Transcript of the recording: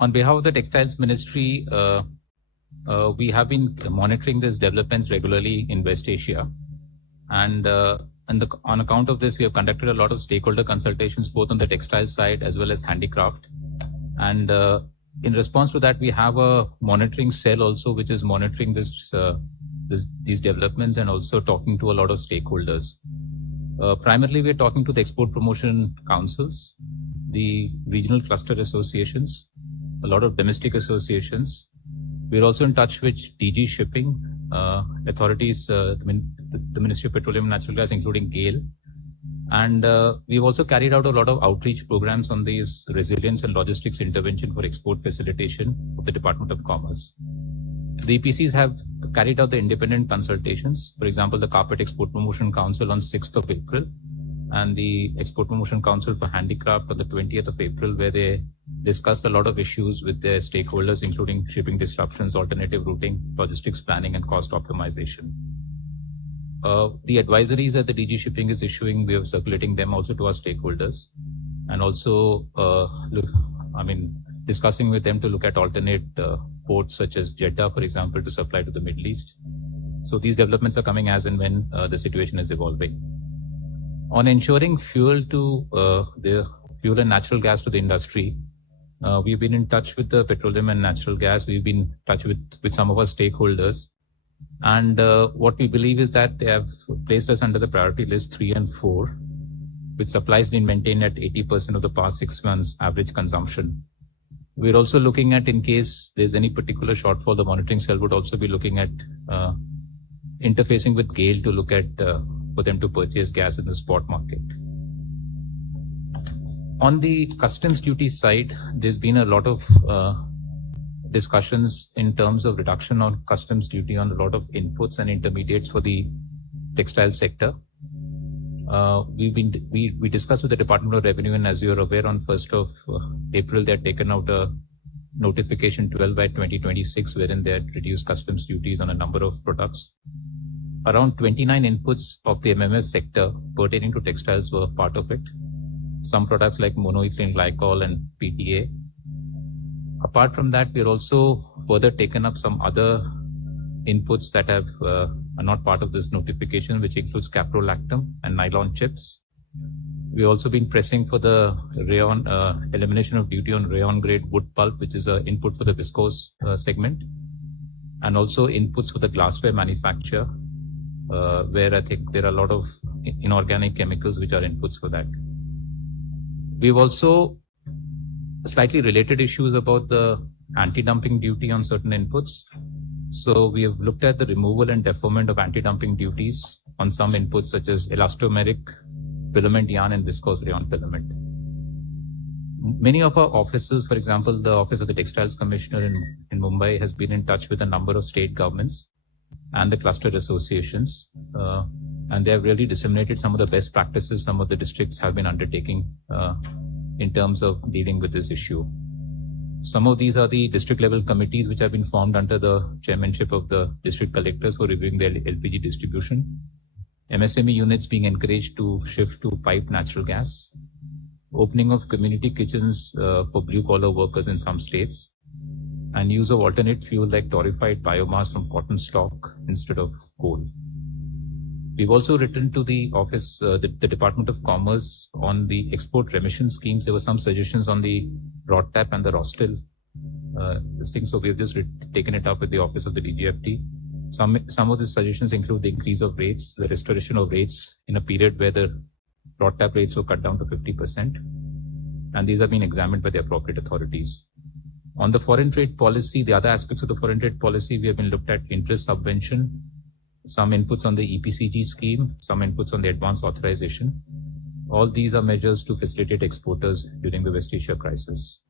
On behalf of the Textiles Ministry, we have been monitoring these developments regularly in West Asia. And on account of this, we have conducted a lot of stakeholder consultations, both on the textile side as well as handicraft. And in response to that, we have a monitoring cell also, which is monitoring these developments and also talking to a lot of stakeholders. Primarily, we're talking to the export promotion councils, the regional cluster associations, a lot of domestic associations. We're also in touch with DG Shipping authorities, the Ministry of Petroleum and Natural Gas, including GAIL. And we've also carried out a lot of outreach programs on these resilience and logistics intervention for export facilitation of the Department of Commerce. The EPCs have carried out the independent consultations. For example, the Carpet Export Promotion Council on 6th of April and the Export Promotion Council for Handicraft on the 20th of April, where they discussed a lot of issues with their stakeholders, including shipping disruptions, alternative routing, logistics planning, and cost optimization. The advisories that the DG Shipping is issuing, we are circulating them also to our stakeholders, and also, discussing with them to look at alternate ports such as Jeddah, for example, to supply to the Middle East. So these developments are coming as and when the situation is evolving. On ensuring fuel and natural gas to the industry, we've been in touch with the petroleum and natural gas. We've been in touch with some of our stakeholders. And what we believe is that they have placed us under the priority list 3 and 4, with supplies being maintained at 80% of the past 6 months average consumption. We're also looking at, in case there's any particular shortfall, the monitoring cell would also be looking at interfacing with GAIL to look at for them to purchase gas in the spot market. On the customs duty side, there's been a lot of discussions in terms of reduction on customs duty on a lot of inputs and intermediates for the textile sector. We discussed with the Department of Revenue, and as you're aware, on 1st of April, they had taken out a notification 12/2026, wherein they had reduced customs duties on a number of products. Around 29 inputs of the MMF sector pertaining to textiles were part of it. Some products like monoethylene glycol and PTA. Apart from that, we're also further taken up some other inputs that are not part of this notification, which includes caprolactam and nylon chips. We've also been pressing for the rayon elimination of duty on rayon grade wood pulp, which is an input for the viscose segment, and also inputs for the glassware manufacture, where I think there are a lot of inorganic chemicals which are inputs for that. We've also slightly related issues about the anti-dumping duty on certain inputs. So we have looked at the removal and deferment of anti-dumping duties on some inputs such as elastomeric, filament yarn, and viscose rayon filament. Many of our offices, for example, the Office of the Textiles Commissioner in Mumbai has been in touch with a number of state governments and the cluster associations, and they have really disseminated some of the best practices some of the districts have been undertaking in terms of dealing with this issue. Some of these are the district level committees which have been formed under the chairmanship of the district collectors for reviewing their LPG distribution. MSME units being encouraged to shift to piped natural gas. Opening of community kitchens for blue collar workers in some states. And use of alternate fuel like torrefied biomass from cotton stalk instead of coal. We've also written to the office, the Department of Commerce on the export remission schemes. There were some suggestions on the RODTAP and the ROSTIL listing. So we've just taken it up with the office of the DGFT. Some of the suggestions include the increase of rates, the restoration of rates in a period where the RODTAP rates were cut down to 50%. And these have been examined by the appropriate authorities. On the foreign trade policy, the other aspects of the foreign trade policy, we have been looked at interest subvention, some inputs on the EPCG scheme, some inputs on the advance authorization. All these are measures to facilitate exporters during the West Asia crisis.